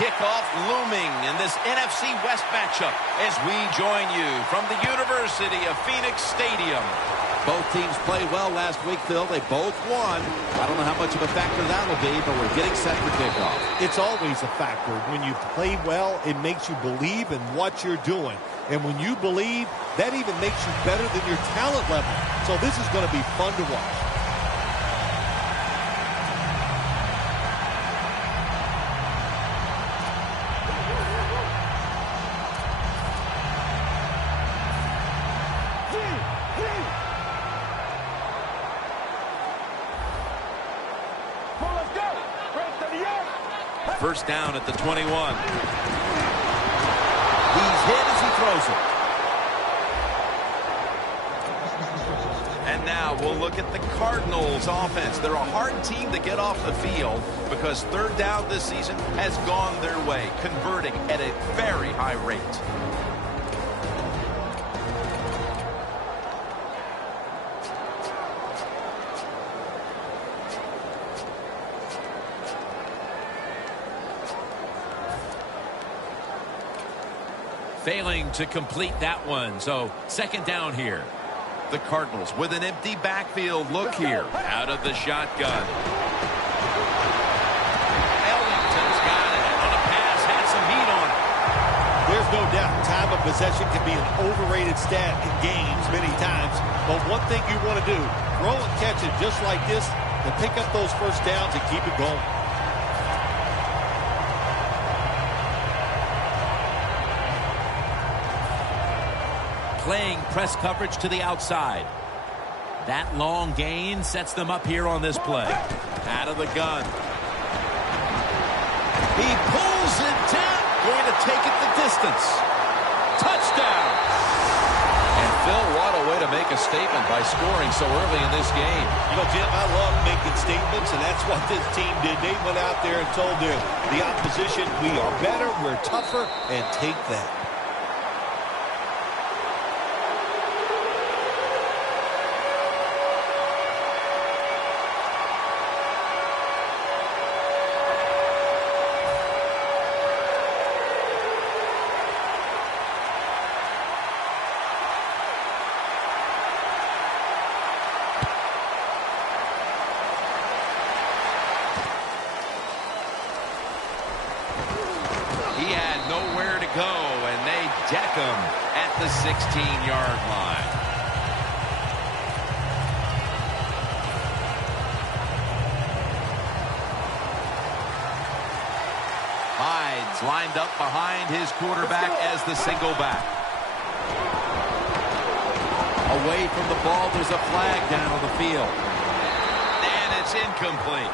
kickoff looming in this NFC West matchup as we join you from the University of Phoenix Stadium. Both teams played well last week, Phil. They both won. I don't know how much of a factor that'll be, but we're getting set for kickoff. It's always a factor. When you play well, it makes you believe in what you're doing. And when you believe, that even makes you better than your talent level. So this is going to be fun to watch. First down at the 21. He's hit as he throws it. And now we'll look at the Cardinals offense. They're a hard team to get off the field because third down this season has gone their way, converting at a very high rate. Failing to complete that one, so second down here. The Cardinals with an empty backfield look here. Out of the shotgun. Ellington's got it on a pass, had some heat on it. There's no doubt time of possession can be an overrated stat in games many times, but one thing you want to do, throw and catch it just like this to pick up those first downs and keep it going. Playing press coverage to the outside. That long gain sets them up here on this play. Out of the gun. He pulls it down. Going to take it the distance. Touchdown. And Phil, what a way to make a statement by scoring so early in this game. You know, Jim, I love making statements, and that's what this team did. They went out there and told the opposition, we are better, we're tougher, and take that. Go, and they deck him at the 16-yard line. Hyde's lined up behind his quarterback as the single back. Away from the ball, there's a flag down on the field. And it's incomplete.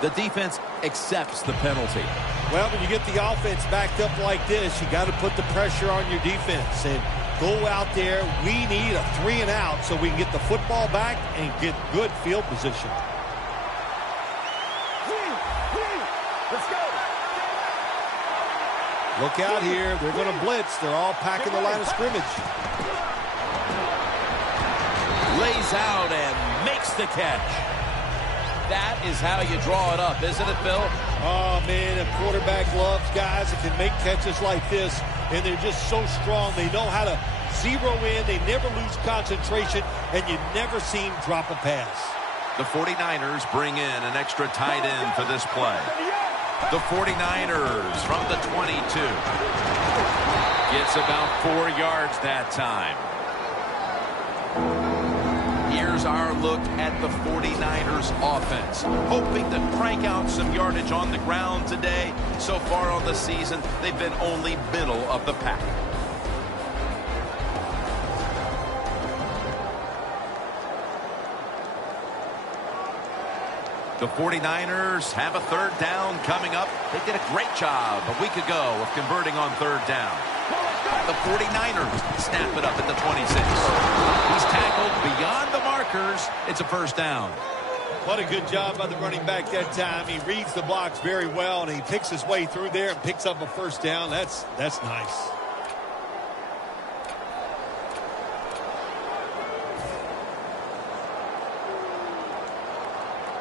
The defense accepts the penalty. Well, when you get the offense backed up like this, you got to put the pressure on your defense and go out there. We need a 3 and out so we can get the football back and get good field position. Let's go. Look out here. They're going to blitz. They're all packing the line of scrimmage. Lays out and makes the catch. That is how you draw it up, isn't it, Phil? Oh, man, a quarterback loves guys that can make catches like this, and they're just so strong. They know how to zero in. They never lose concentration, and you never see them drop a pass. The 49ers bring in an extra tight end for this play. The 49ers from the 22. Gets about 4 yards that time. Here's our look at the 49ers offense. Hoping to crank out some yardage on the ground today. So far on the season, they've been only middle of the pack. The 49ers have a third down coming up. They did a great job a week ago of converting on third down. The 49ers snap it up at the 26. He's tackled beyond the markers. It's a first down. What a good job by the running back that time. He reads the blocks very well, and he picks his way through there and picks up a first down. That's nice.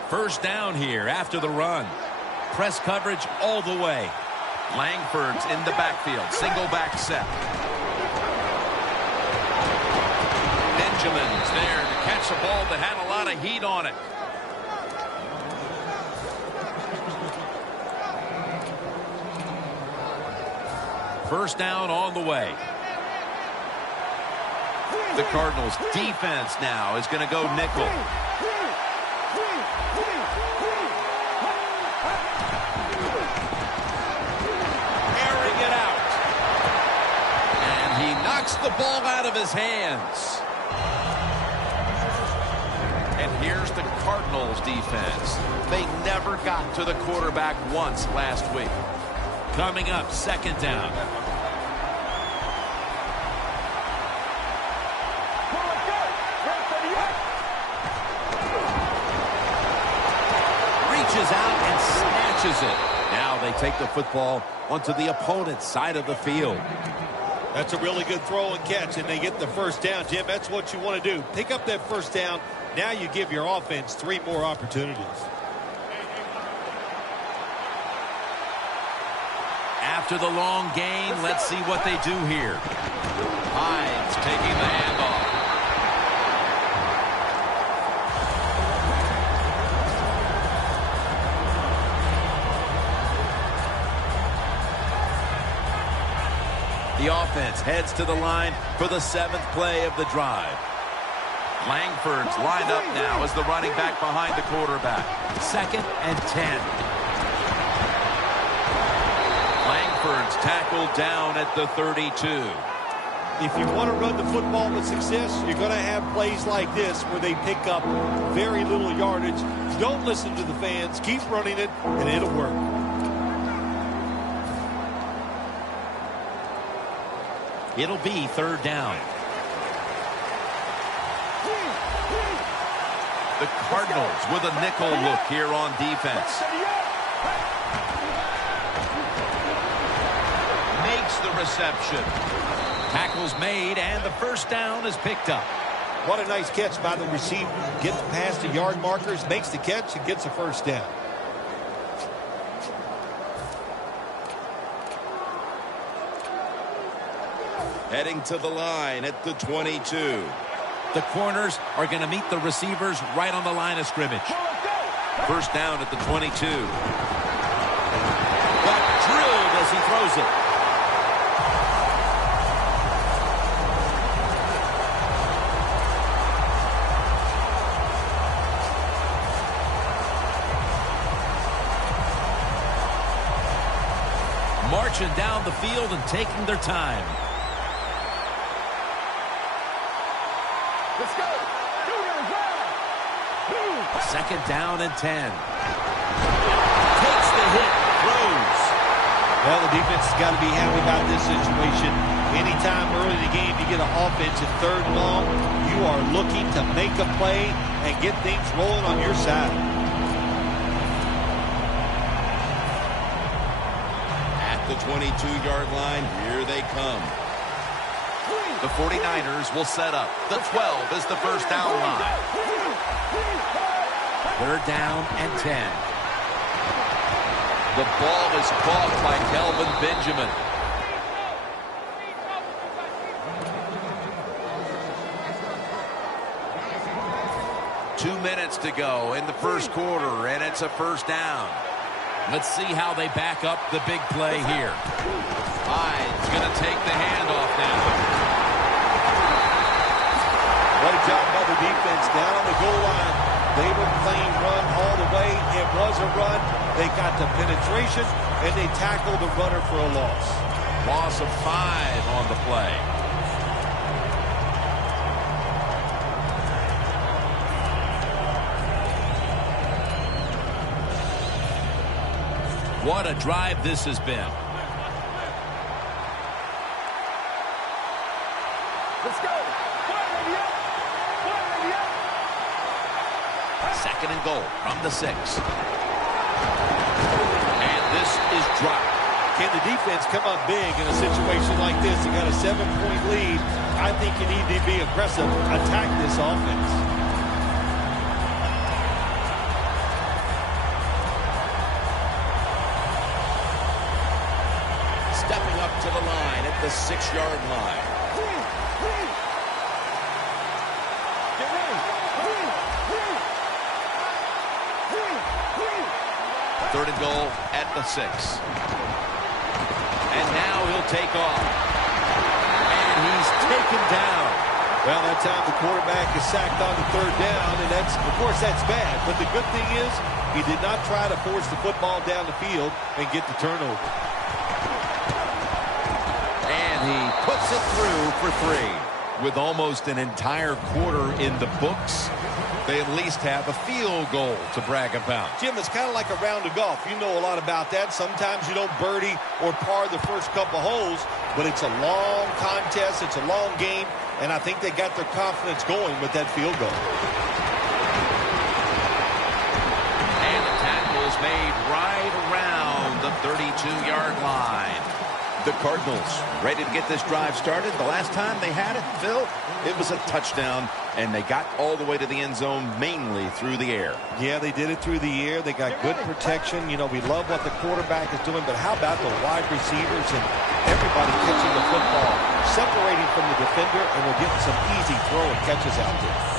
First down here after the run. Press coverage all the way. Langford's in the backfield. Single back set. Benjamin's there to catch a ball that had a lot of heat on it. First down on the way. The Cardinals defense now is going to go nickel. Airing it out. And he knocks the ball out of his hands. And here's the Cardinals defense. They never got to the quarterback once last week. Coming up, second down. Reaches out and snatches it. Now they take the football onto the opponent's side of the field. That's a really good throw and catch, and they get the first down, Jim. That's what you want to do. Pick up that first down. Now you give your offense 3 more opportunities. After the long gain, let's see what they do here. Hines taking the handoff. The offense heads to the line for the 7th play of the drive. Langford's lined up now as the running back behind the quarterback. 2nd and 10. Langford's tackled down at the 32. If you want to run the football with success, you're going to have plays like this where they pick up very little yardage. Don't listen to the fans. Keep running it, and it'll work. It'll be 3rd down. The Cardinals with a nickel look here on defense. Makes the reception. Tackle's made, and the first down is picked up. What a nice catch by the receiver. Gets past the yard markers, makes the catch, and gets a first down. Heading to the line at the 22. The corners are going to meet the receivers right on the line of scrimmage. First down at the 22. But drilled as he throws it. Marching down the field and taking their time. Let's go. 2nd down and 10. Takes the hit. Throws. Well, the defense has got to be happy about this situation. Anytime early in the game you get an offense at 3rd and long, you are looking to make a play and get things rolling on your side. At the 22-yard line, here they come. The 49ers will set up. The 12 is the first down line. 3rd down and 10. The ball is caught by Kelvin Benjamin. Two minutes to go in the first quarter, and it's a first down. Let's see how they back up the big play here. Hines going to take the handoff now. What a job by the defense down on the goal line. They were playing run all the way. It was a run. They got the penetration, and they tackled the runner for a loss. Loss of 5 on the play. What a drive this has been. Let's go. 2nd and goal from the 6. And this is dropped. Can the defense come up big in a situation like this? You got a 7-point lead. I think you need to be aggressive, attack this offense. to the line at the 6-yard line. Get ready. Third and goal at the 6. And now he'll take off. And he's taken down. Well, that time the quarterback is sacked on the third down, and of course, that's bad. But the good thing is he did not try to force the football down the field and get the turnover. And he puts it through for 3. With almost an entire quarter in the books, they at least have a field goal to brag about. Jim, it's kind of like a round of golf. You know a lot about that. Sometimes you don't birdie or par the first couple holes, but it's a long contest. It's a long game, and I think they got their confidence going with that field goal. And the tackle is made right around the 32-yard line. The Cardinals ready to get this drive started. The last time they had it, Phil, it was a touchdown, and they got all the way to the end zone mainly through the air. Yeah, they did it through the air. They got good protection. You know, we love what the quarterback is doing, but how about the wide receivers and everybody catching the football, separating from the defender, and we're getting some easy throw and catches out there.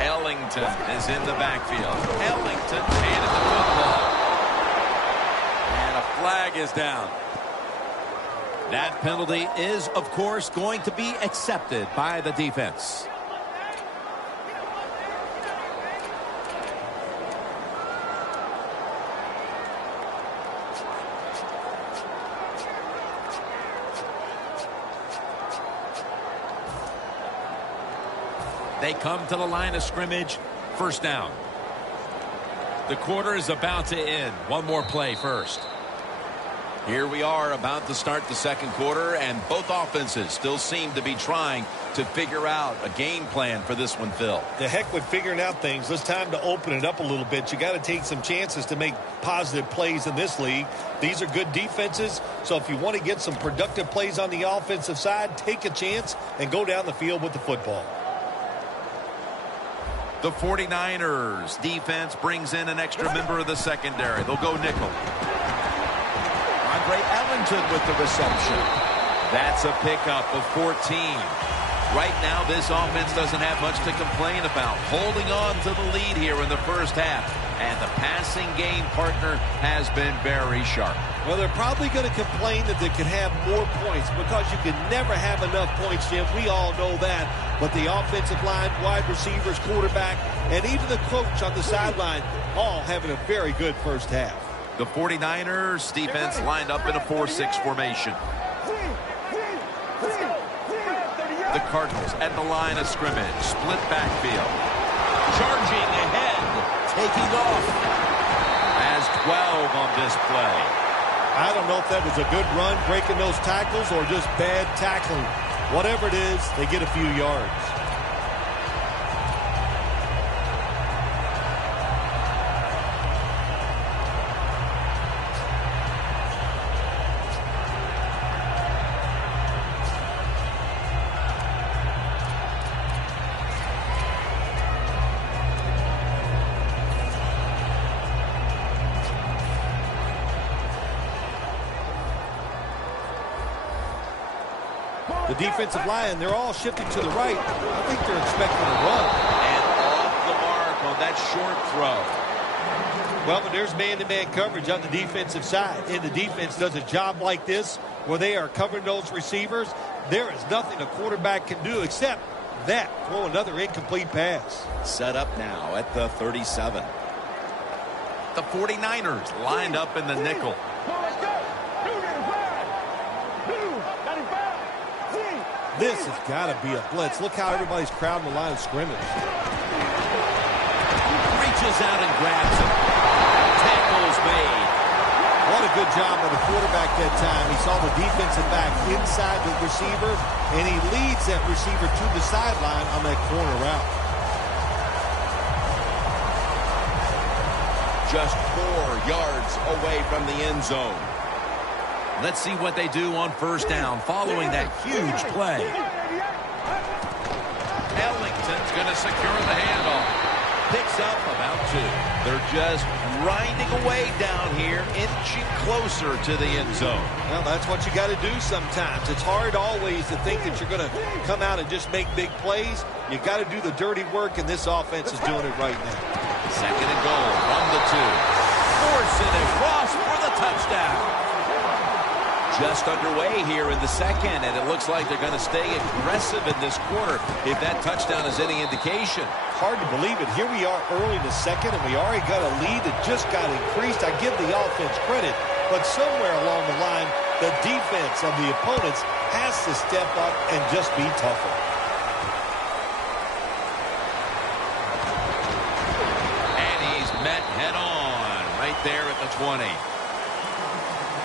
Ellington is in the backfield. Ellington handed the football. And a flag is down. That penalty is, of course, going to be accepted by the defense. They come to the line of scrimmage. First down. The quarter is about to end. One more play first. Here we are about to start the second quarter, and both offenses still seem to be trying to figure out a game plan for this one, Phil. The heck with figuring out things. It's time to open it up a little bit. You got to take some chances to make positive plays in this league. These are good defenses, so if you want to get some productive plays on the offensive side, take a chance and go down the field with the football. The 49ers defense brings in an extra member of the secondary. They'll go nickel. Andre Ellington with the reception. That's a pickup of 14. Right now, this offense doesn't have much to complain about. Holding on to the lead here in the first half. And the passing game partner has been very sharp. Well, they're probably going to complain that they could have more points because you can never have enough points, Jim. We all know that. But the offensive line, wide receivers, quarterback, and even the coach on the sideline all having a very good first half. The 49ers defense lined up in a 4-6 formation. The Cardinals at the line of scrimmage. Split backfield. Charging ahead. Taking off. Has 12 on this play. I don't know if that was a good run, breaking those tackles, or just bad tackling. Whatever it is, they get a few yards. The defensive line, they're all shifting to the right. I think they're expecting a run. And off the mark on that short throw. Well, but there's man-to-man coverage on the defensive side. And the defense does a job like this where they are covering those receivers. There is nothing a quarterback can do except that, throw another incomplete pass. Set up now at the 37. The 49ers lined up in the nickel. This has got to be a blitz. Look how everybody's crowding the line of scrimmage. Reaches out and grabs it. Tackles made. What a good job by the quarterback that time. He saw the defensive back inside the receiver, and he leads that receiver to the sideline on that corner route. Just 4 yards away from the end zone. Let's see what they do on first down following that huge play. Ellington's going to secure the handoff. Picks up about 2. They're just grinding away down here, inching closer to the end zone. Well, that's what you got to do sometimes. It's hard always to think that you're going to come out and just make big plays. You got to do the dirty work, and this offense is doing it right now. Second and goal from the 2. Forcing it across for the touchdown. Just underway here in the second, and it looks like they're going to stay aggressive in this quarter if that touchdown is any indication. Hard to believe it. Here we are early in the second, and we already got a lead that just got increased. I give the offense credit, but somewhere along the line, the defense of the opponents has to step up and just be tougher. And he's met head on right there at the 20.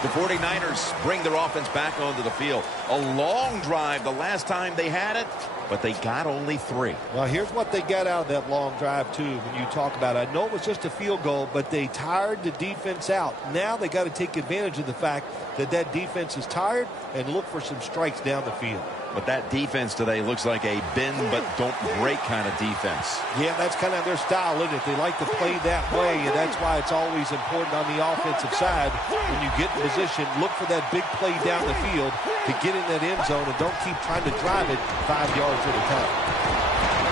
The 49ers bring their offense back onto the field. A long drive the last time they had it, but they got only 3. Well, here's what they got out of that long drive, too, when you talk about it. I know it was just a field goal, but they tired the defense out. Now they got to take advantage of the fact that that defense is tired and look for some strikes down the field. But that defense today looks like a bend but don't break kind of defense. Yeah, that's kind of their style, isn't it? They like to play that way, and that's why it's always important on the offensive side. When you get in position, look for that big play down the field to get in that end zone, and don't keep trying to drive it 5 yards at a time.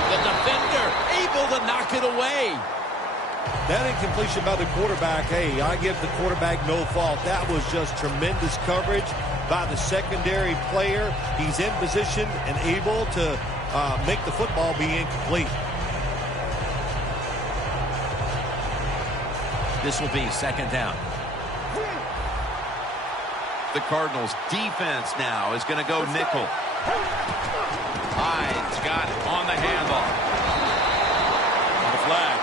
The defender able to knock it away. That incompletion by the quarterback, hey, I give the quarterback no fault. That was just tremendous coverage by the secondary player. He's in position and able to make the football be incomplete. This will be second down. The Cardinals defense now is going to go nickel. Hyde's got it on the handoff. On the flag.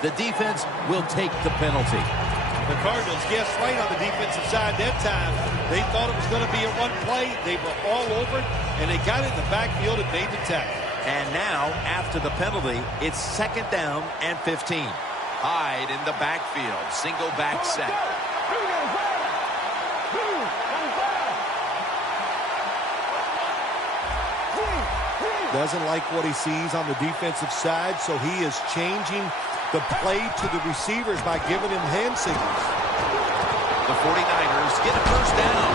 The defense will take the penalty. The Cardinals guessed right on the defensive side that time. They thought it was going to be a run play. They were all over it, and they got it in the backfield and made the tackle. And now, after the penalty, it's second down and 15. Hyde in the backfield. Single back set. Doesn't like what he sees on the defensive side, so he is changing the play to the receivers by giving him hand signals. The 49ers get a first down.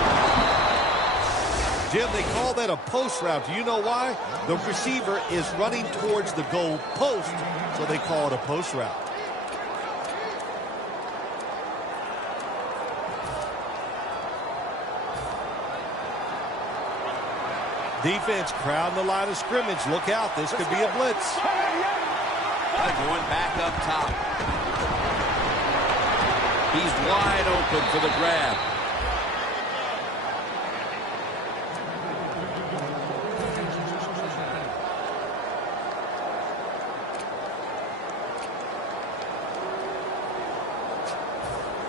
Jim, they call that a post route. Do you know why? The receiver is running towards the goal post, so they call it a post route. Defense crowding the line of scrimmage. Look out. This could be a blitz. Going back up top. He's wide open for the grab.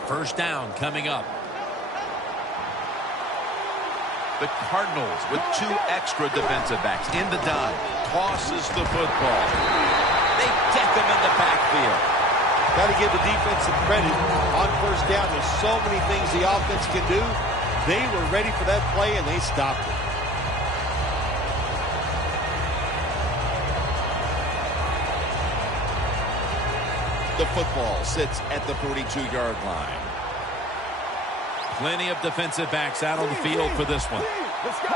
First down coming up. The Cardinals with 2 extra defensive backs in the dime. Tosses the football. They get them in the backfield. Got to give the defense some credit on first down. There's so many things the offense can do. They were ready for that play, and they stopped it. The football sits at the 42-yard line. Plenty of defensive backs out on the field for this one. Let's go.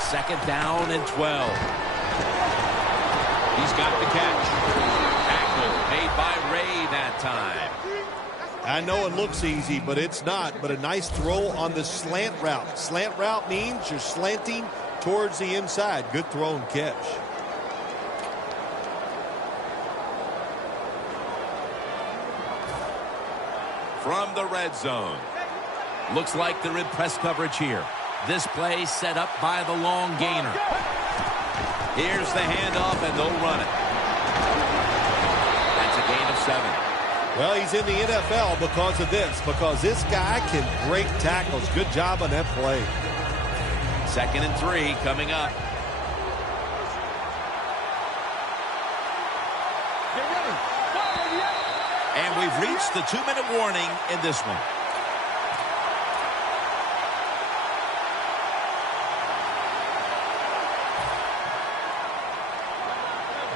Second down and 12. He's got the catch. Tackle made by Ray that time. I know it looks easy, but it's not. But a nice throw on the slant route. Slant route means you're slanting towards the inside. Good throw and catch. From the red zone. Looks like they're in press coverage here. This play set up by the long gainer. Here's the handoff, and they'll run it. That's a gain of 7. Well, he's in the NFL because of this. Because this guy can break tackles. Good job on that play. Second and 3 coming up. And we've reached the 2-minute warning in this one.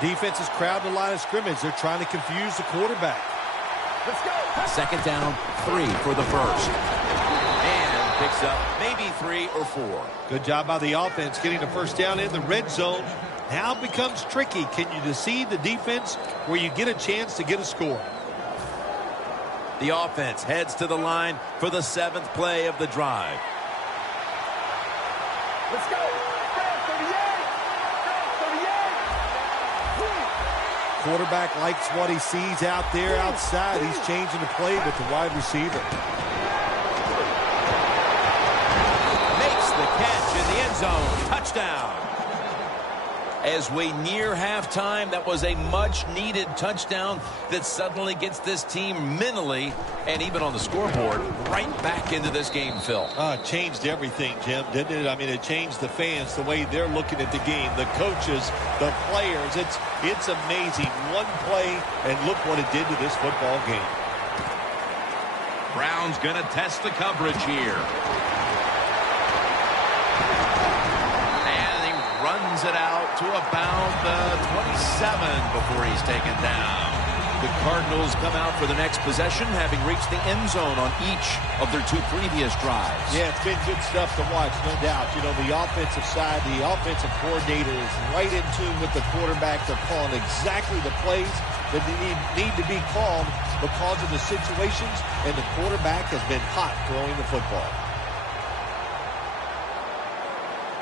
Defense is crowding the line of scrimmage. They're trying to confuse the quarterback. Let's go. Second down, 3 for the first. And picks up maybe 3 or 4. Good job by the offense getting the first down in the red zone. Now it becomes tricky. Can you deceive the defense where you get a chance to get a score? The offense heads to the line for the 7th play of the drive. Let's go. 38. Quarterback likes what he sees out there outside. He's changing the play with the wide receiver. Makes the catch in the end zone. Touchdown. As we near halftime, that was a much-needed touchdown that suddenly gets this team mentally and even on the scoreboard right back into this game, Phil. It changed everything, Jim, didn't it? I mean, it changed the fans, the way they're looking at the game, the coaches, the players. It's amazing. One play, and look what it did to this football game. Brown's going to test the coverage here. Runs it out to about the 27 before he's taken down. The Cardinals come out for the next possession, having reached the end zone on each of their 2 previous drives. Yeah, it's been good stuff to watch, no doubt. You know, the offensive side, the offensive coordinator is right in tune with the quarterback. They're calling exactly the plays that they need to be called because of the situations, and the quarterback has been hot throwing the football.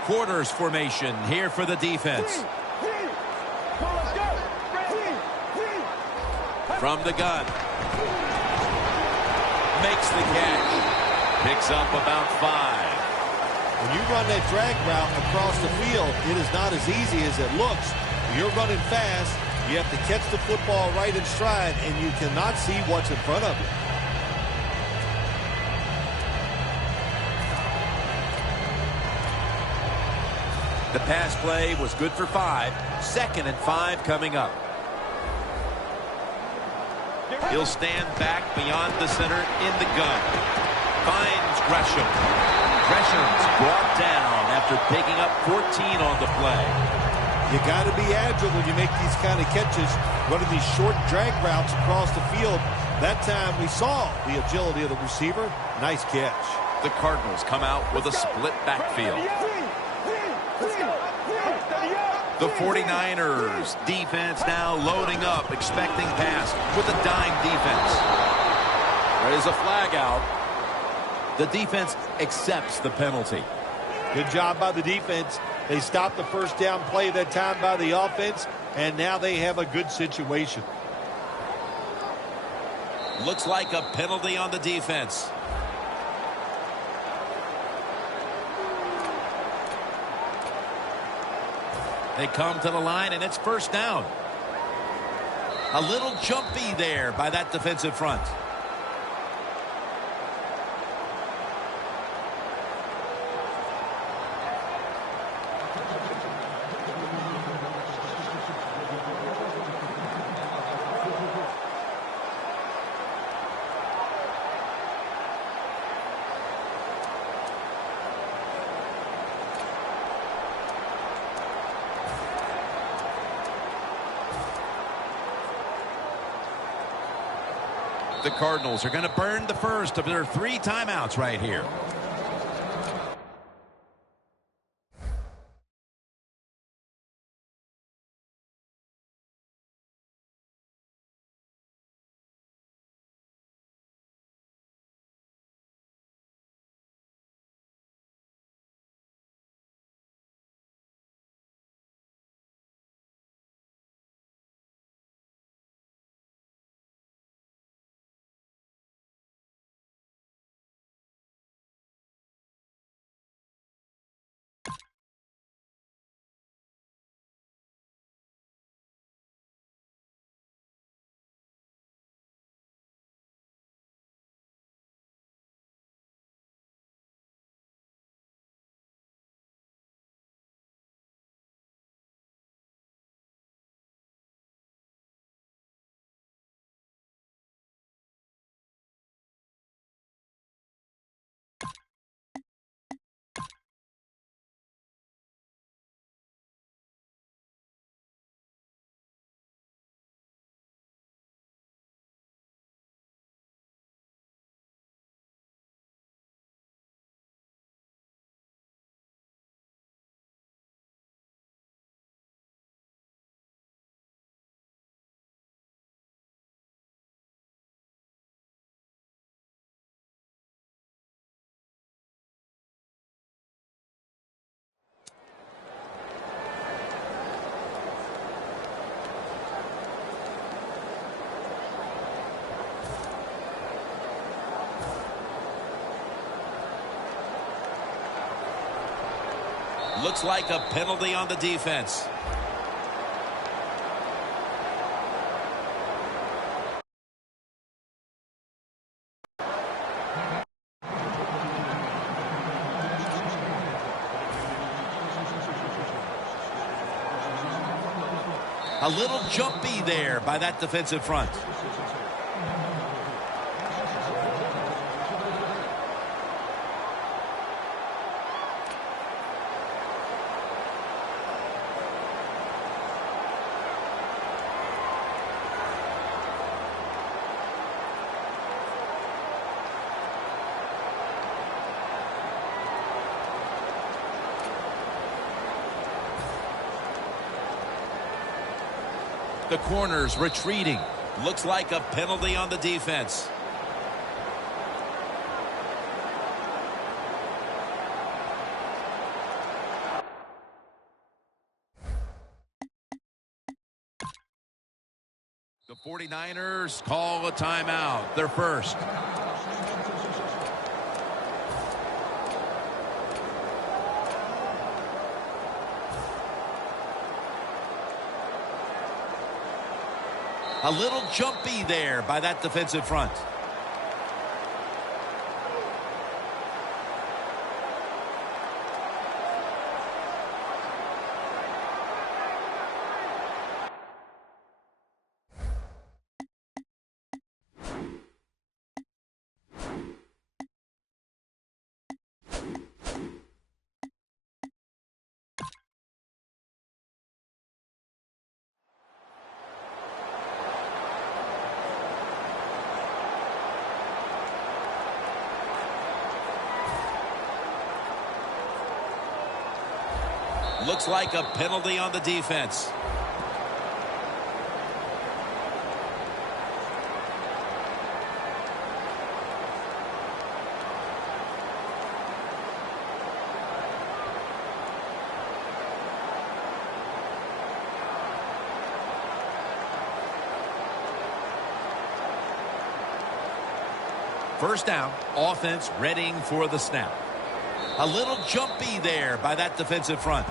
Quarters formation here for the defense. From the gun. Makes the catch. Picks up about 5. When you run that drag route across the field, it is not as easy as it looks. When you're running fast, you have to catch the football right in stride, and you cannot see what's in front of you. The pass play was good for 5. 2nd and 5 coming up. He'll stand back beyond the center in the gun. Finds Gresham. Gresham's brought down after picking up 14 on the play. You got to be agile when you make these kind of catches, running these short drag routes across the field. That time we saw the agility of the receiver. Nice catch. The Cardinals come out with a split backfield. The 49ers defense now loading up, expecting pass with a dime defense. There is a flag out. The defense accepts the penalty. Good job by the defense. They stopped the first down play that time by the offense, and now they have a good situation. Looks like a penalty on the defense. They come to the line, and it's first down. A little jumpy there by that defensive front. The Cardinals are going to burn the first of their 3 timeouts right here. Looks like a penalty on the defense. A little jumpy there by that defensive front. The corners retreating. Looks like a penalty on the defense. The 49ers call a timeout. Their first. A little jumpy there by that defensive front. Looks like a penalty on the defense. First down, offense readying for the snap. A little jumpy there by that defensive front.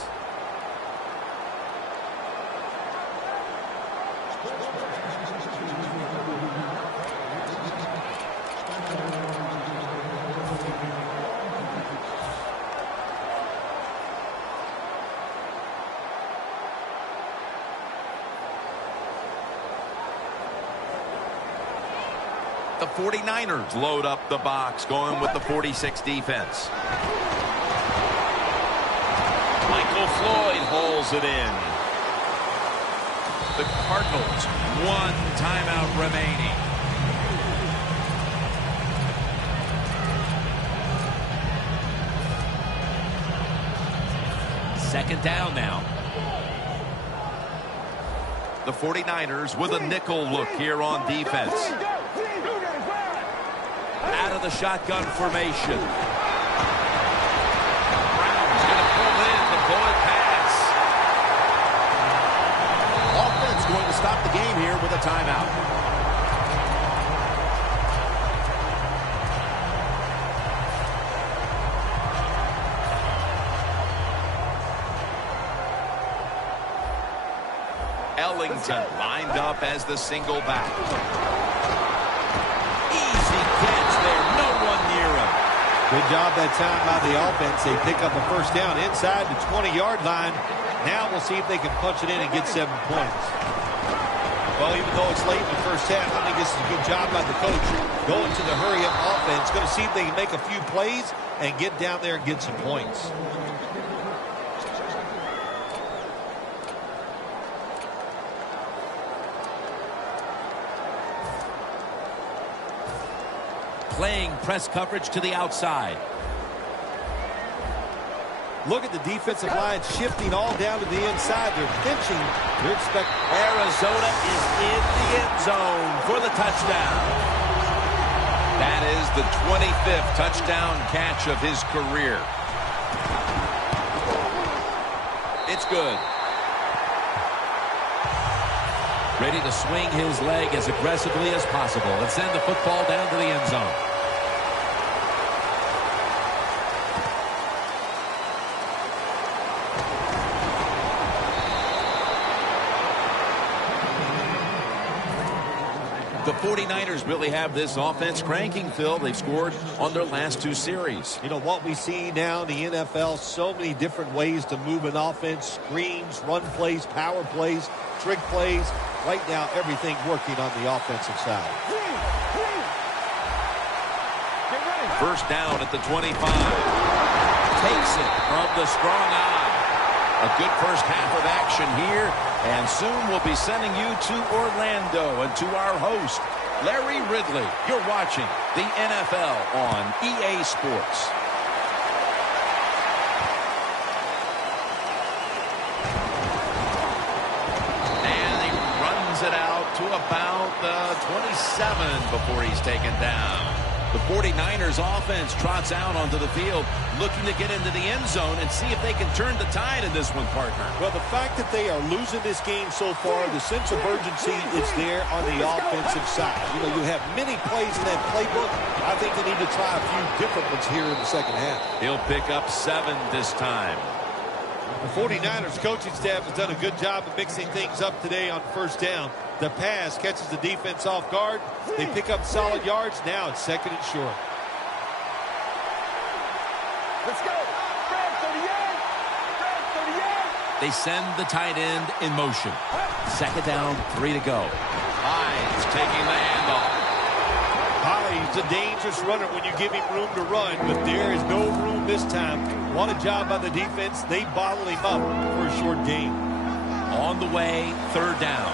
The 49ers load up the box, going with the 46 defense. Michael Floyd holds it in. The Cardinals, one timeout remaining. Second down now. The 49ers with a nickel look here on defense. Out of the shotgun formation. Brown's going to pull in the bullet pass. Offense going to stop the game here with a timeout. Ellington lined up as the single back. Good job that time by the offense. They pick up a first down inside the 20-yard line. Now we'll see if they can punch it in and get 7 points. Well, even though it's late in the first half, I think this is a good job by the coach. Going to the hurry-up offense. Going to see if they can make a few plays and get down there and get some points. Playing press coverage to the outside. Look at the defensive line shifting all down to the inside. They're pinching. They're expecting. Arizona is in the end zone for the touchdown. That is the 25th touchdown catch of his career. It's good. Ready to swing his leg as aggressively as possible and send the football down to the end zone. The 49ers really have this offense cranking, Phil. They've scored on their last 2 series. You know what we see now in the NFL, so many different ways to move an offense, screens, run plays, power plays, trick plays. Right now, everything working on the offensive side. First down at the 25. Takes it from the strong eye. A good first half of action here, and soon we'll be sending you to Orlando and to our host, Larry Ridley. You're watching the NFL on EA Sports. And he runs it out to about the 27 before he's taken down. The 49ers offense trots out onto the field, looking to get into the end zone and see if they can turn the tide in this one, partner. Well, the fact that they are losing this game so far, the sense of urgency is there on the offensive side. You know, you have many plays in that playbook. I think they need to try a few different ones here in the second half. He'll pick up 7 this time. The 49ers coaching staff has done a good job of mixing things up today on first down. The pass catches the defense off guard. They pick up solid yards. Now it's 2nd and short. Let's go. Fred, 38. Fred, 38. They send the tight end in motion. 2nd down, 3 to go. Hines taking the handoff. He's a dangerous runner when you give him room to run, but there is no room this time. What a job by the defense. They bottle him up for a short gain. On the way, 3rd down.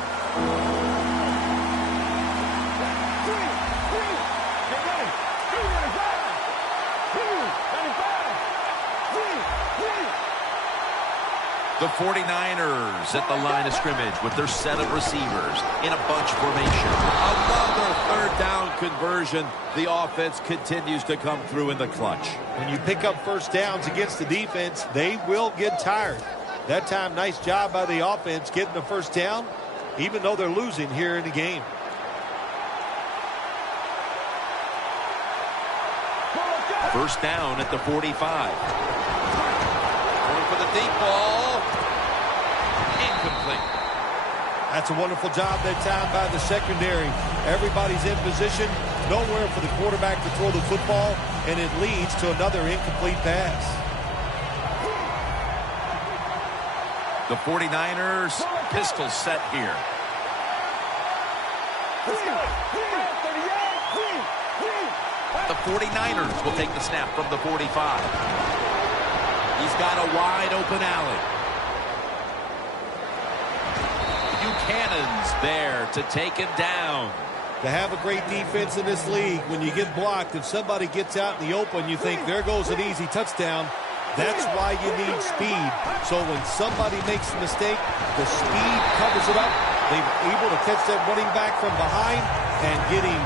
The 49ers at the line of scrimmage with their set of receivers in a bunch formation. Another 3rd down conversion. The offense continues to come through in the clutch. When you pick up first downs against the defense, they will get tired. That time, nice job by the offense getting the first down, even though they're losing here in the game. First down at the 45. Going for the deep ball. Incomplete. That's a wonderful job that time by the secondary. Everybody's in position. Nowhere for the quarterback to throw the football, and it leads to another incomplete pass. The 49ers pistol set here. The 49ers will take the snap from the 45. He's got a wide open alley. Buchanan's there to take him down. To have a great defense in this league, when you get blocked, if somebody gets out in the open, you think, there goes an easy touchdown. That's why you need speed. So when somebody makes a mistake, the speed covers it up. They're able to catch that running back from behind and get him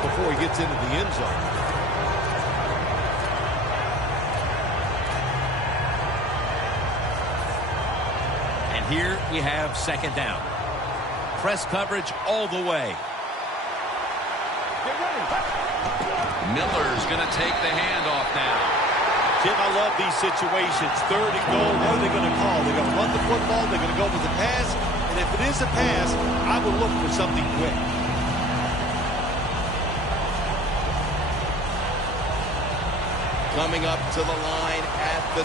before he gets into the end zone. And here we have 2nd down. Press coverage all the way. Miller's going to take the handoff now. Jim, I love these situations. 3rd and goal, what are they going to call? They're going to run the football, they're going to go with the pass, and if it is a pass, I will look for something quick. Coming up to the line at the 2.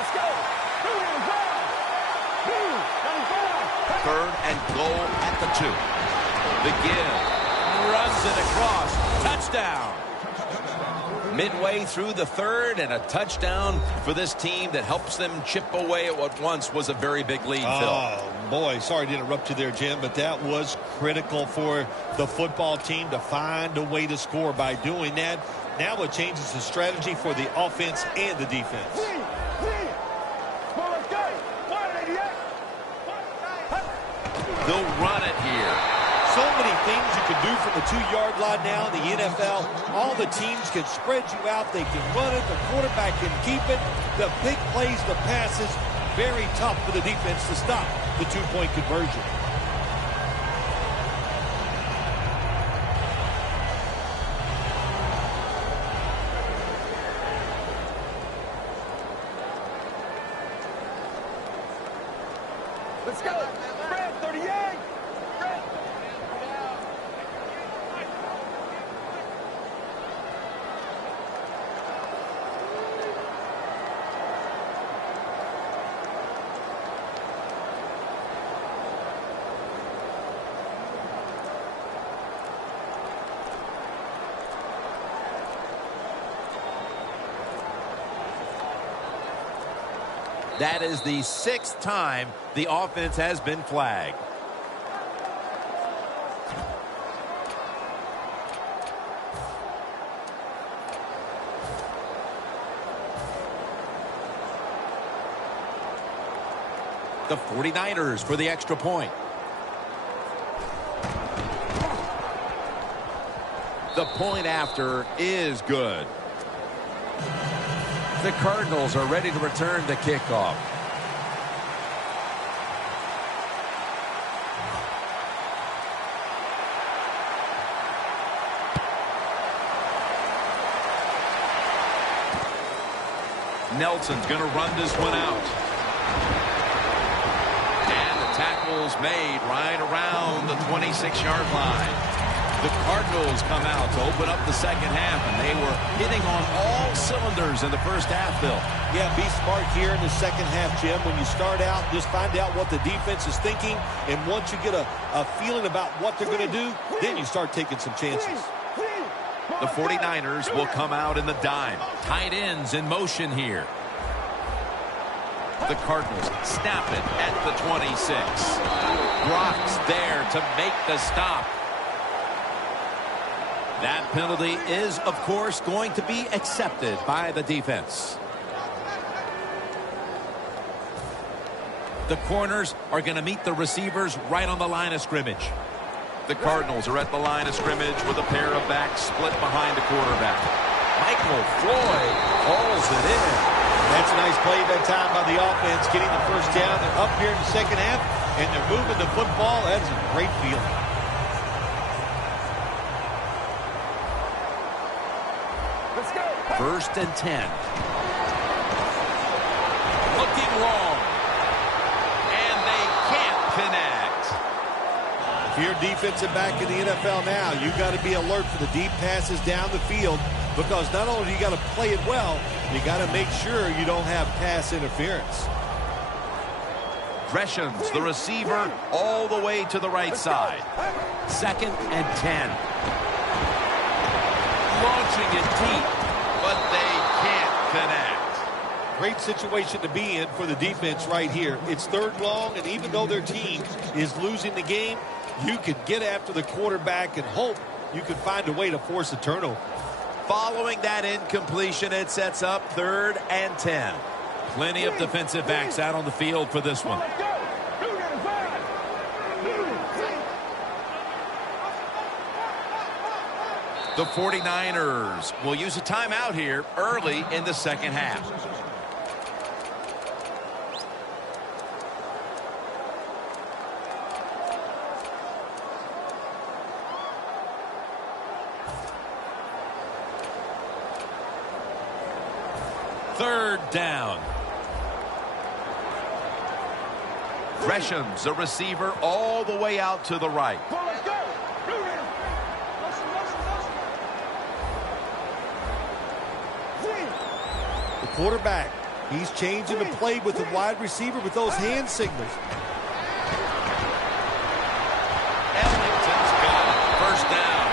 Let's go. 3rd and goal at the 2. The give. Runs it across. Touchdown. Midway through the 3rd, and a touchdown for this team that helps them chip away at what once was a very big lead, Phil. Oh, boy, sorry to interrupt you there, Jim, but that was critical for the football team to find a way to score by doing that. Now it changes the strategy for the offense and the defense. They'll run it here. So many things you can do from the 2-yard line now in the NFL. All the teams can spread you out. They can run it. The quarterback can keep it. The big plays, the passes, very tough for the defense to stop the 2-point conversion. Let's go. Spread 38. Spread. That is the 6th time the offense has been flagged. The 49ers for the extra point. The point after is good. The Cardinals are ready to return the kickoff. Nelson's going to run this one out. And the tackle's made right around the 26-yard line. The Cardinals come out to open up the second half, and they were hitting on all cylinders in the first half, Bill. Yeah, be smart here in the second half, Jim. When you start out, just find out what the defense is thinking, and once you get a feeling about what they're going to do, then you start taking some chances. The 49ers will come out in the dime. Tight ends in motion here. The Cardinals snap it at the 26. Brock's there to make the stop. That penalty is, of course, going to be accepted by the defense. The corners are going to meet the receivers right on the line of scrimmage. The Cardinals are at the line of scrimmage with a pair of backs split behind the quarterback. Michael Floyd hauls it in. That's a nice play that time by the offense, getting the first down. They're up here in the second half, and they're moving the football. That is a great feeling. Let's go. 1st and 10. Looking long. And they can't connect. If you're a defensive back in the NFL now, you've got to be alert for the deep passes down the field, because not only do you got to play it well, you got to make sure you don't have pass interference. Gresham's the receiver all the way to the right side. 2nd and 10. Launching it deep, but they can't connect. Great situation to be in for the defense right here. It's 3rd long, and even though their team is losing the game, you could get after the quarterback and hope you can find a way to force a turnover. Following that incompletion, it sets up 3rd and 10. Plenty of defensive backs out on the field for this one. Let's go. The 49ers will use a timeout here early in the second half. Third down. Gresham's a receiver all the way out to the right. Let's go. The quarterback, he's changing the play with the wide receiver with those hand signals. Ellington's got it. First down.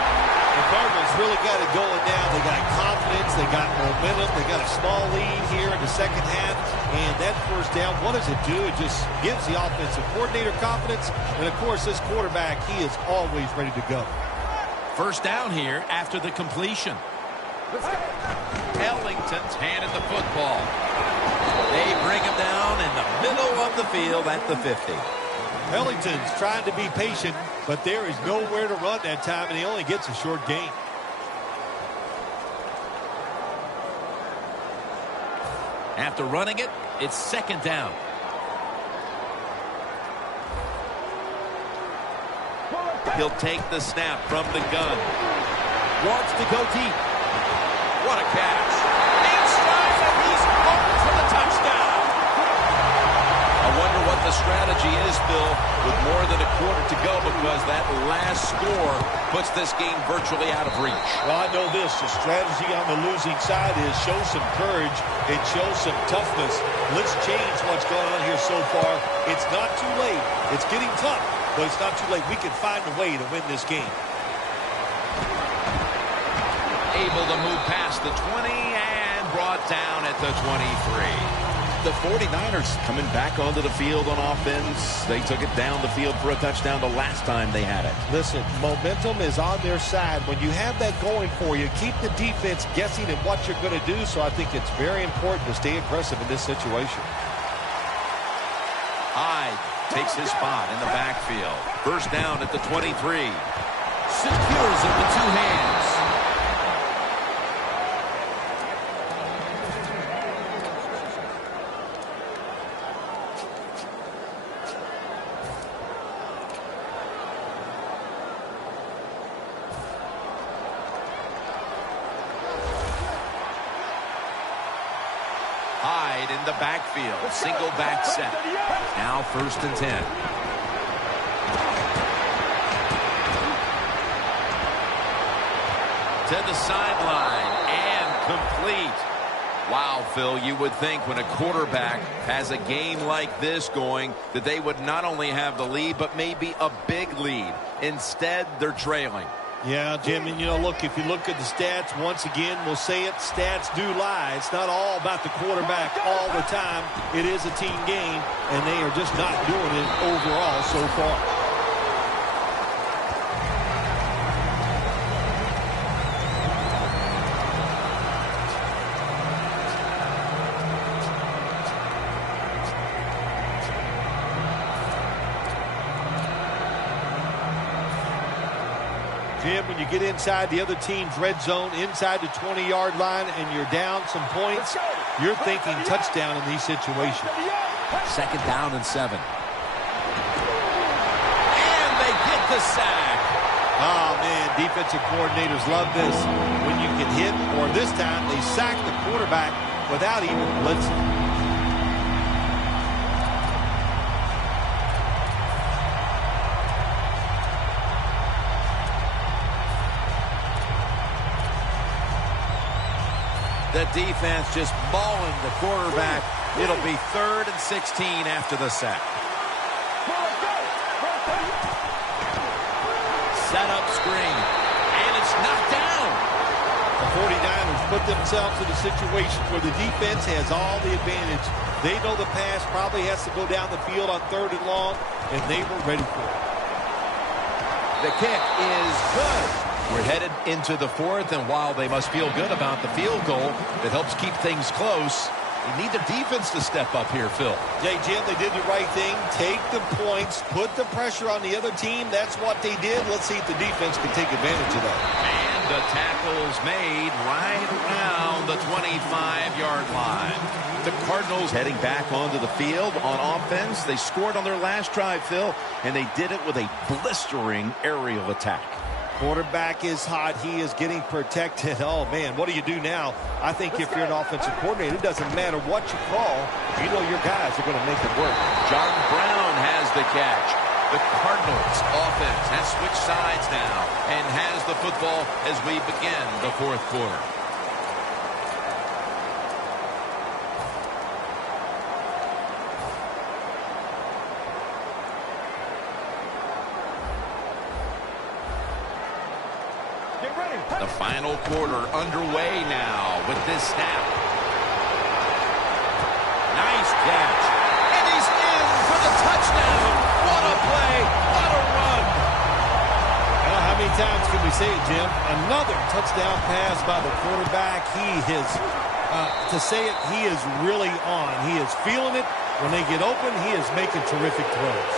The Cardinals really got it going now. They got confidence, they got momentum, they got a small lead here in the second half, and that first down, what does it do? It just gives the offensive coordinator confidence, and of course this quarterback, he is always ready to go. First down here after the completion. Ellington's handed the football. They bring him down in the middle of the field at the 50. Ellington's trying to be patient, but there is nowhere to run that time, and he only gets a short gain. After running it, it's 2nd down. He'll take the snap from the gun. Wants to go deep. What a catch. Inside, and he's home for the touchdown. I wonder what the the strategy is, Phil, with more than a quarter to go, because that last score puts this game virtually out of reach. Well, I know this. The strategy on the losing side is show some courage and show some toughness. Let's change what's going on here so far. It's not too late. It's getting tough, but it's not too late. We can find a way to win this game. Able to move past the 20 and brought down at the 23. The 49ers coming back onto the field on offense. They took it down the field for a touchdown the last time they had it. Listen, momentum is on their side. When you have that going for you, keep the defense guessing at what you're going to do. So I think it's very important to stay aggressive in this situation. Hyde takes his spot in the backfield. First down at the 23. Secures it with two hands. Hyde in the backfield. Single back set. Now 1st and 10. To the sideline and complete. Wow, Phil, you would think when a quarterback has a game like this going that they would not only have the lead, but maybe a big lead. Instead, they're trailing. Yeah, Jim, and look, if you look at the stats, once again, we'll say it, stats do lie. It's not all about the quarterback all the time. It is a team game, and they are just not doing it overall so far. Jim, when you get inside the other team's red zone, inside the 20-yard line, and you're down some points, you're thinking touchdown in these situations. 2nd down and 7. And they get the sack. Oh, man, defensive coordinators love this. When you get hit, or this time they sack the quarterback without even blitzing. The defense just mauling the quarterback. It'll be 3rd and 16 after the sack. Set up screen. And it's knocked down. The 49ers put themselves in a situation where the defense has all the advantage. They know the pass probably has to go down the field on 3rd and long, and they were ready for it. The kick is good. We're headed into the 4th, and while they must feel good about the field goal that helps keep things close, they need their defense to step up here, Phil. Jay, Jim, they did the right thing. Take the points, put the pressure on the other team. That's what they did. Let's see if the defense can take advantage of that. And the tackle's made right around the 25-yard line. The Cardinals heading back onto the field on offense. They scored on their last drive, Phil, and they did it with a blistering aerial attack. Quarterback is hot. He is getting protected. Oh, man, what do you do now? I think if you're an offensive coordinator, it doesn't matter what you call. You know your guys are going to make it work. John Brown has the catch. The Cardinals offense has switched sides now and has the football as we begin the 4th quarter. The final quarter underway now with this snap. Nice catch. And he's in for the touchdown. What a play. What a run. Well, how many times can we say it, Jim? Another touchdown pass by the quarterback. He is, to say it, he is really on. He is feeling it. When they get open, he is making terrific throws.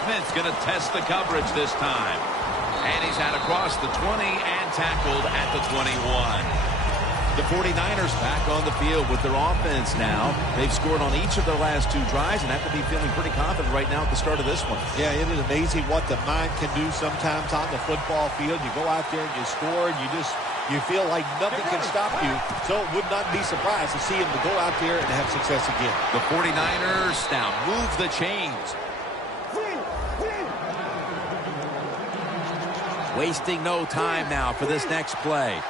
Smith's going to test the coverage this time. And he's had across the 20 and tackled at the 21. The 49ers back on the field with their offense now. They've scored on each of their last 2 drives and have to be feeling pretty confident right now at the start of this one. Yeah, it is amazing what the mind can do sometimes on the football field. You go out there and you score, and You feel like nothing can stop you, so it would not be surprised to see him to go out there and have success again. The 49ers now move the chains. Wasting no time now for this next play.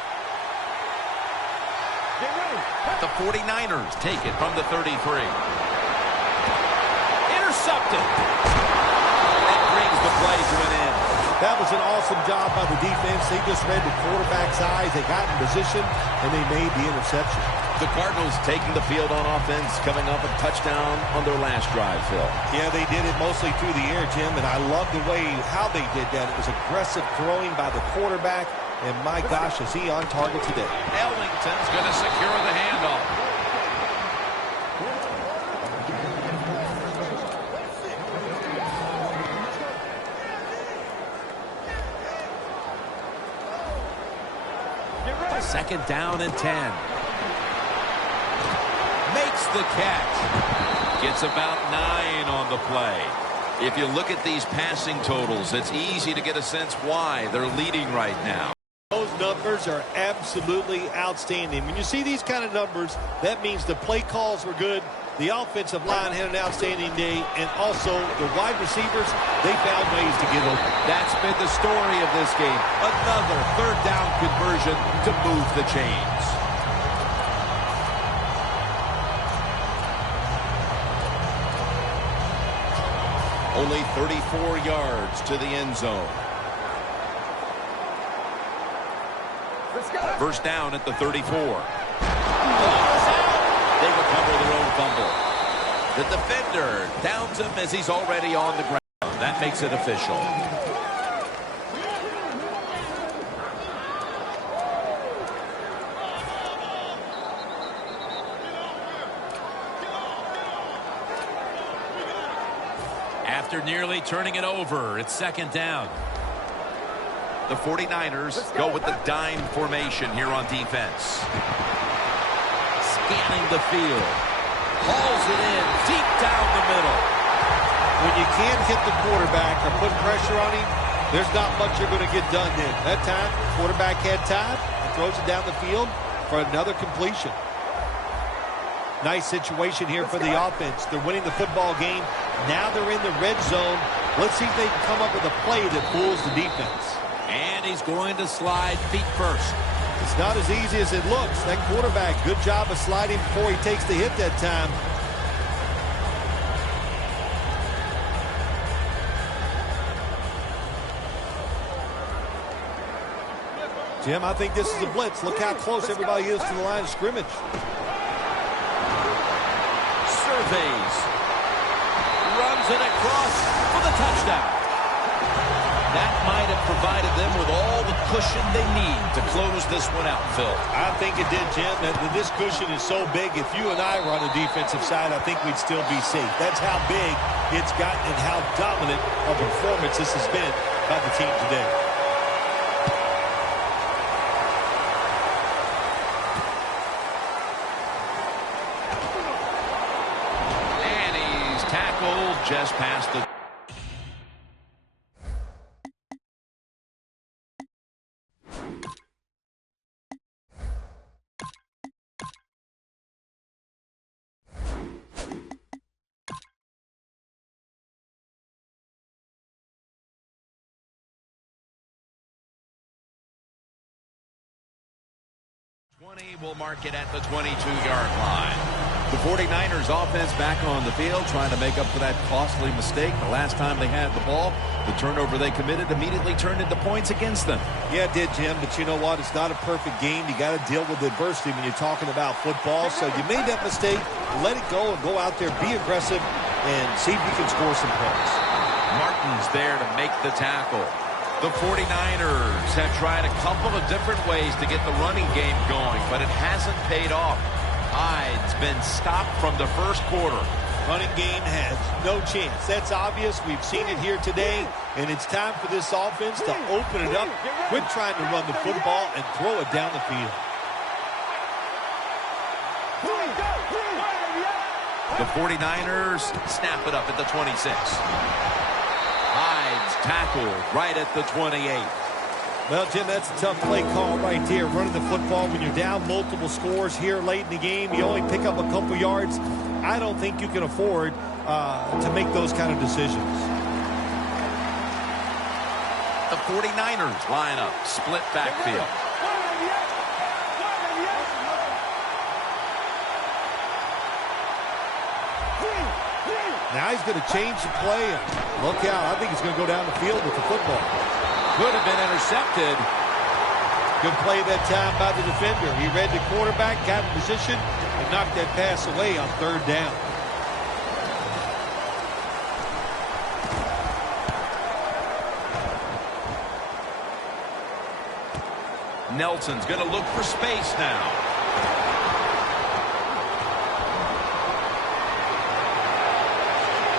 The 49ers take it from the 33. Intercepted. That brings the play to an end. That was an awesome job by the defense. They just read the quarterback's eyes. They got in position, and they made the interception. The Cardinals taking the field on offense, coming up a touchdown on their last drive, Phil. Yeah, they did it mostly through the air, Jim, and I love the way how they did that. It was aggressive throwing by the quarterback, and my gosh, is he on target today. Ellington's going to secure the handoff. Second down and 10. Makes the catch. Gets about 9 on the play. If you look at these passing totals, it's easy to get a sense why they're leading right now. Those numbers are absolutely outstanding. When you see these kind of numbers, that means the play calls were good, the offensive line had an outstanding day, and also the wide receivers, they found ways to get open. That's been the story of this game. Another third down conversion to move the chains. Only 34 yards to the end zone. First down at the 34. They recover their own fumble. The defender downs him as he's already on the ground. That makes it official. After nearly turning it over, it's second down. The 49ers go with the dime formation here on defense. Scanning the field. Hauls it in deep down the middle. When you can't hit the quarterback or put pressure on him, there's not much you're going to get done then. That time, quarterback had time and throws it down the field for another completion. Nice situation here for the offense. They're winning the football game. Now they're in the red zone. Let's see if they can come up with a play that fools the defense. And he's going to slide feet first. It's not as easy as it looks. That quarterback, good job of sliding before he takes the hit that time. Jim, I think this is a blitz. Look how close everybody is to the line of scrimmage. Surveys. Runs it across for the touchdown. That might have provided them with all the cushion they need to close this one out, Phil. I think it did, Jim. This cushion is so big, if you and I were on the defensive side, I think we'd still be safe. That's how big it's gotten and how dominant a performance this has been by the team today. And he's tackled just past the... will mark it at the 22-yard line. The 49ers offense back on the field trying to make up for that costly mistake. The last time they had the ball, the turnover they committed immediately turned into points against them. Yeah, it did, Jim, but you know what? It's not a perfect game. You got to deal with adversity when you're talking about football. So you made that mistake, let it go, and go out there, be aggressive, and see if you can score some points. Martin's there to make the tackle. The 49ers have tried a couple of different ways to get the running game going, but it hasn't paid off. Hyde's been stopped from the first quarter. Running game has no chance. That's obvious. We've seen it here today, and it's time for this offense to open it up, quit trying to run the football, and throw it down the field. The 49ers snap it up at the 26. Hyde's tackled right at the 28. Well, Jim, that's a tough play call right there, running the football when you're down multiple scores here late in the game. You only pick up a couple yards. I don't think you can afford to make those kind of decisions. The 49ers line up, split backfield. Now he's going to change the play. And look out. I think he's going to go down the field with the football. Could have been intercepted. Good play that time by the defender. He read the quarterback, got in position, and knocked that pass away on third down. Nelson's going to look for space now.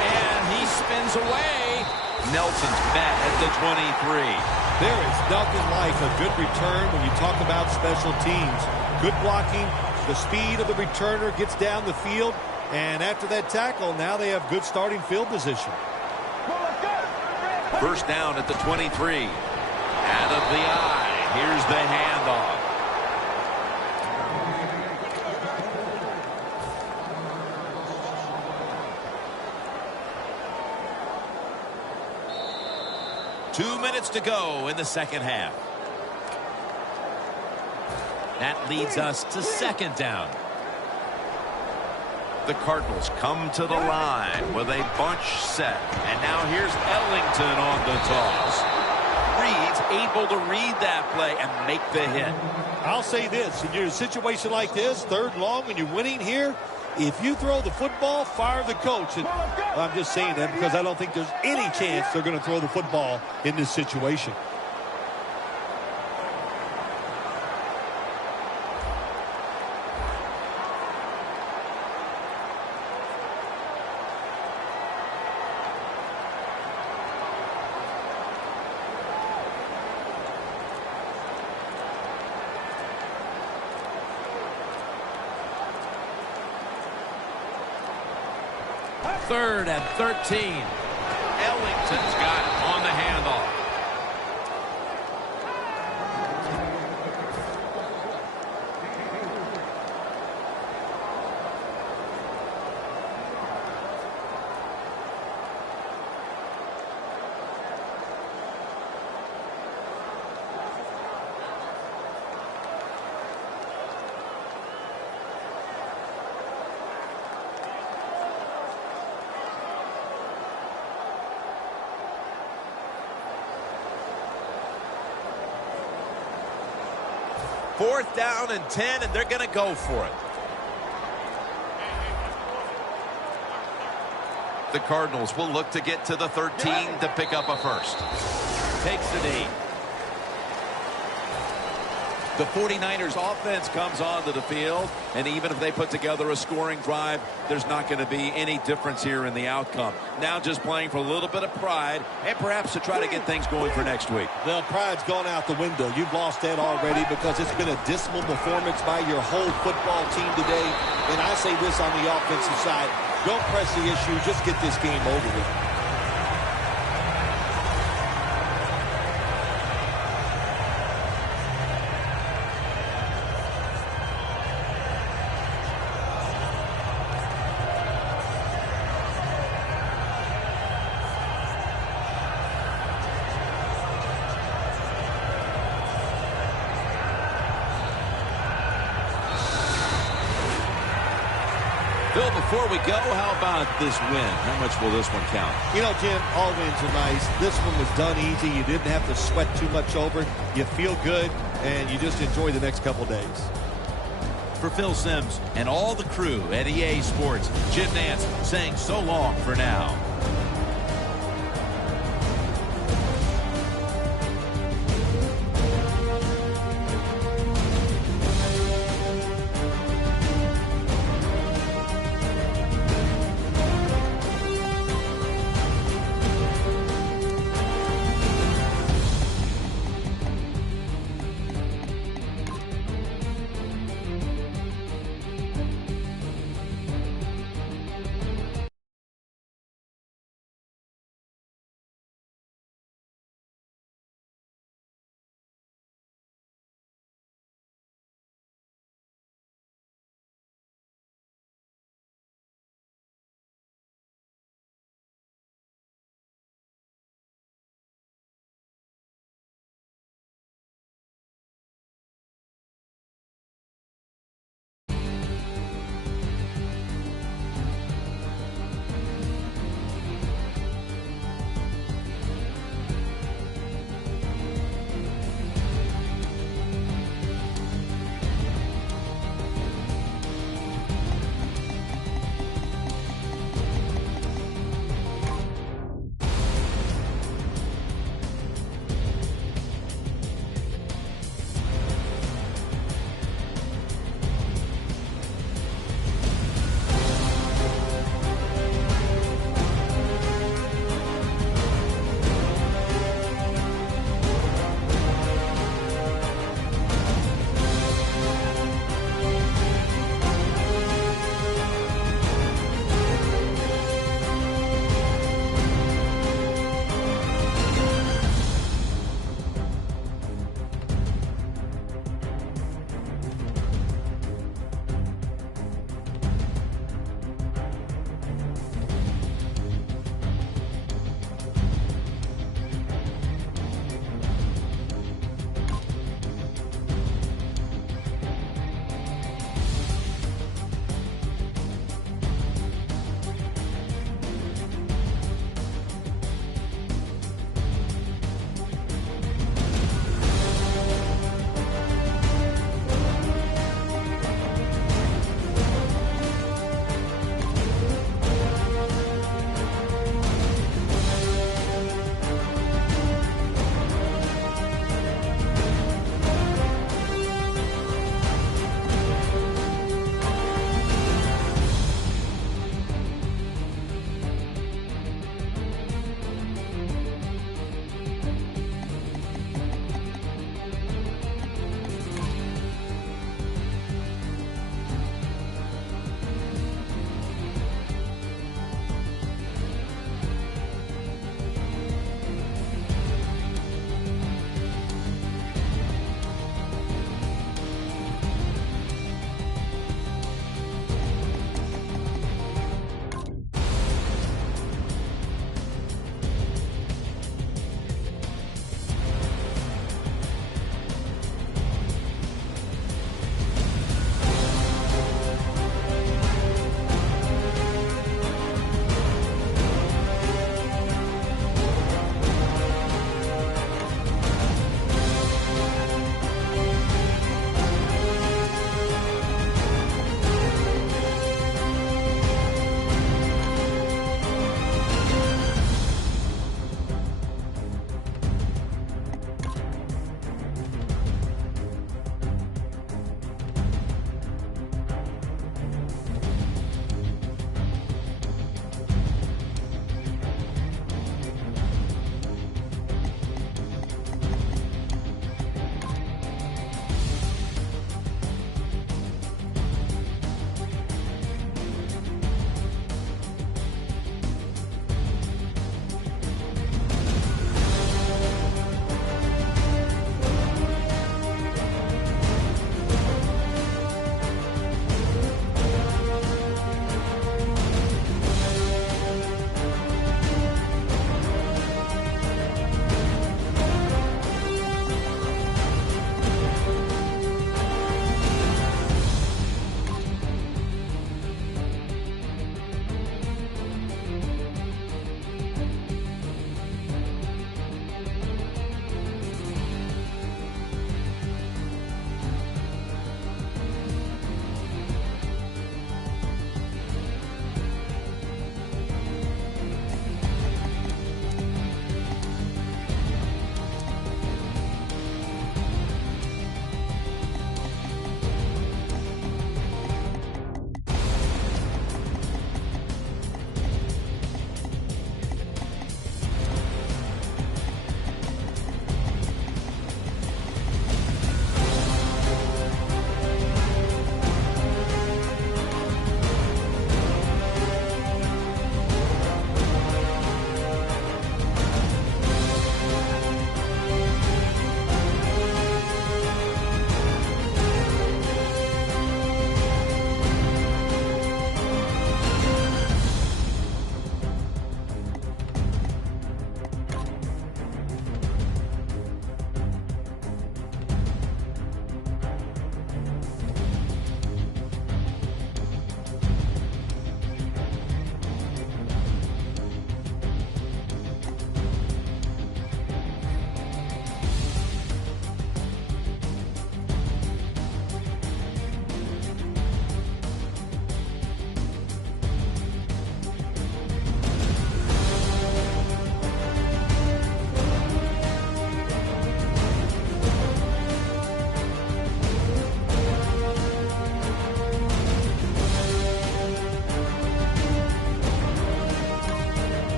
And he spins away. Nelson's met at the 23. There is nothing like a good return when you talk about special teams. Good blocking, the speed of the returner gets down the field, and after that tackle, now they have good starting field position. First down at the 23. Out of the eye. Here's the handoff. Two minutes to go in the second half. That leads us to second down. The Cardinals come to the line with a bunch set. And now here's Ellington on the toss. Reed's able to read that play and make the hit. I'll say this, in your situation like this, third long, and you're winning here, if you throw the football, fire the coach. And I'm just saying that because I don't think there's any chance they're going to throw the football in this situation. Third and 13. Ellington's got it on the handoff. Fourth down and 10, and they're going to go for it. The Cardinals will look to get to the 13 to pick up a first. Takes the knee. The 49ers offense comes onto the field, and even if they put together a scoring drive, there's not going to be any difference here in the outcome. Now just playing for a little bit of pride and perhaps to try to get things going for next week. Well, pride's gone out the window. You've lost that already because it's been a dismal performance by your whole football team today. And I say this on the offensive side, don't press the issue, just get this game over with. Bill, before we go, how about this win? How much will this one count? You know, Jim, all wins are nice. This one was done easy. You didn't have to sweat too much over it. You feel good, and you just enjoy the next couple days. For Phil Simms and all the crew at EA Sports, Jim Nance saying so long for now.